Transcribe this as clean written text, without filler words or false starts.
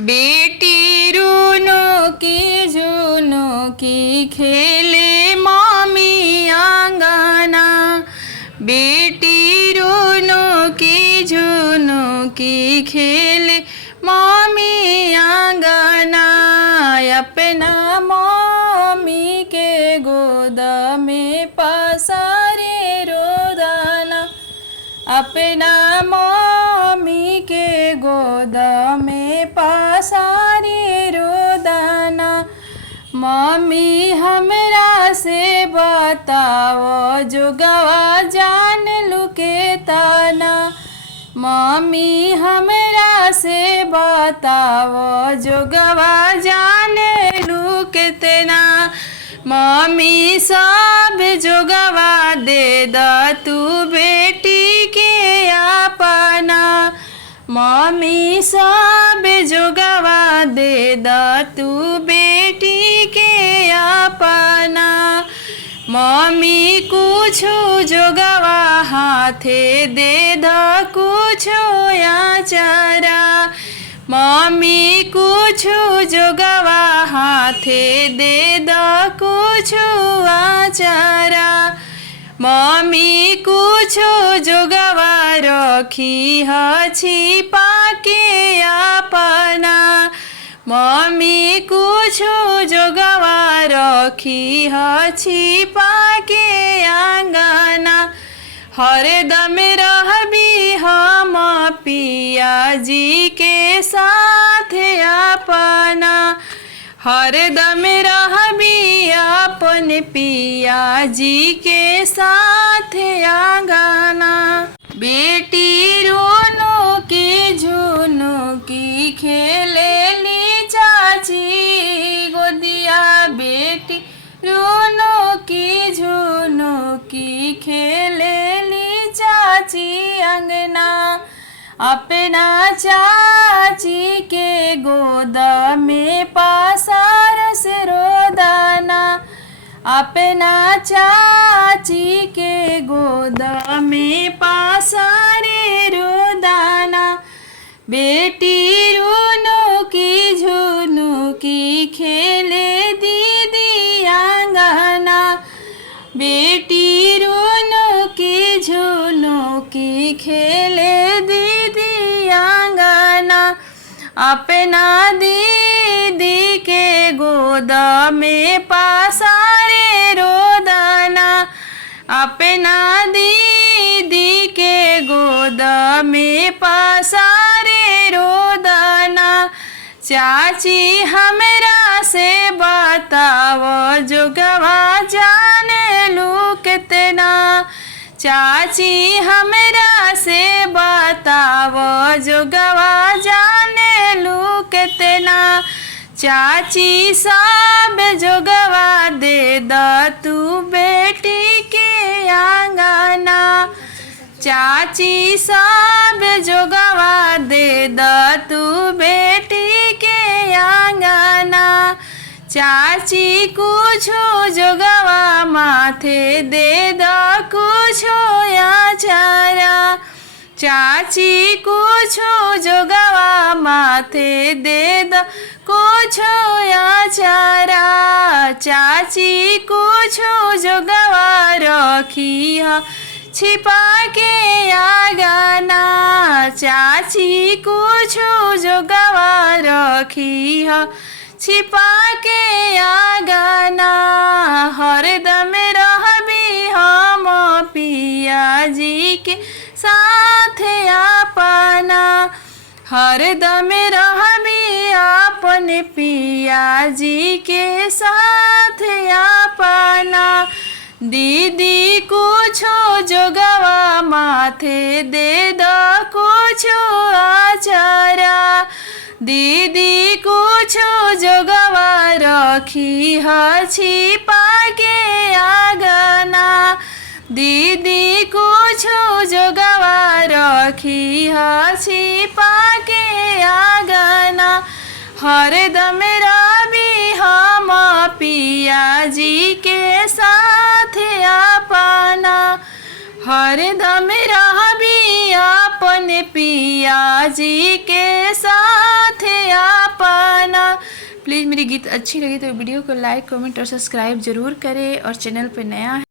बेटी रूनो की खेले मामी आंगना। बेटी रूनो की खेले मामी आंगना। अपना मामी के गोद में पसारे रोदाना। अपना मामी के गोद में पसारे रोदाना। मम्मी हमरा से बताओ जोगवा जान लू के ताना। मम्मी हमरा से बताओ जोगवा जान लू कितना। मम्मी सब जोगवा दे द तू बेटी के अपना। मम्मी सब जोगवा दे द तू बेटी के अपना। मम्मी कुछो जोगवा हाथे दे द कुछो आचारा। मम्मी कुछो जोगवा हाथे दे द कुछो आचारा। मम्मी कुछो जोगवा रखी ह छिपा के अपना। मम्मी कुछो जोगवा रखी ह छिपा के आंगना। हरदम रहबी हम पिया जी के साथ अपना। हरदम रहबी अपन पिया जी के साथ आंगना। बेटी रोनो की खेले ली चाची गोदिया। बेटी रोनो की खेले ली चाची अंगना। अपना चाची के गोद में पसार से रोदाना। अपना चाची के गोद में पसारे रोदाना। बेटी रूनो की खेले दीदी आंगना। बेटी रूनो की खेले दीदी आंगना। अपना दीदी के गोद में पसारे रोदाना। अपना दीदी के गोद में पसारे रोदाना। चाची हमरा से बताओ जोगवा जाने लू कितना। चाची हमरा से बताओ जोगवा जाने लू कितना। चाची सब जोगवा दे द तू बेटी के आंगना। चाची सब जोगवा दे द तू बेटी के आंगना। चाची कुछो जोगवा माथे दे द कुछो आचारा। चाची कुछो जोगवा माथे दे द कुछो आचारा। चाची कुछो जोगवा रखी ह छिपा के आंगना। चाची कुछो जोगवा रखी ह छिपा के आंगना। हरदम रहबी हम पिया जी के साथ अपना। हरदम रहबी अपन पिया जी के साथ अपना। दीदी कुछो जोगवा माथे दे द कुछो आचारा। दीदी कुछो जोगवा रखी ह छिपा के आंगना। दीदी कुछो जोगवा रखी ह छिपा के आंगना। हरदम रहबी हम पिया जी के साथ अपना। हरदम रहबी अपन पिया जी के साथ आप प्लीज़ मेरी गीत अच्छी लगी तो वीडियो को लाइक कमेंट और सब्सक्राइब ज़रूर करें, और चैनल पर नया है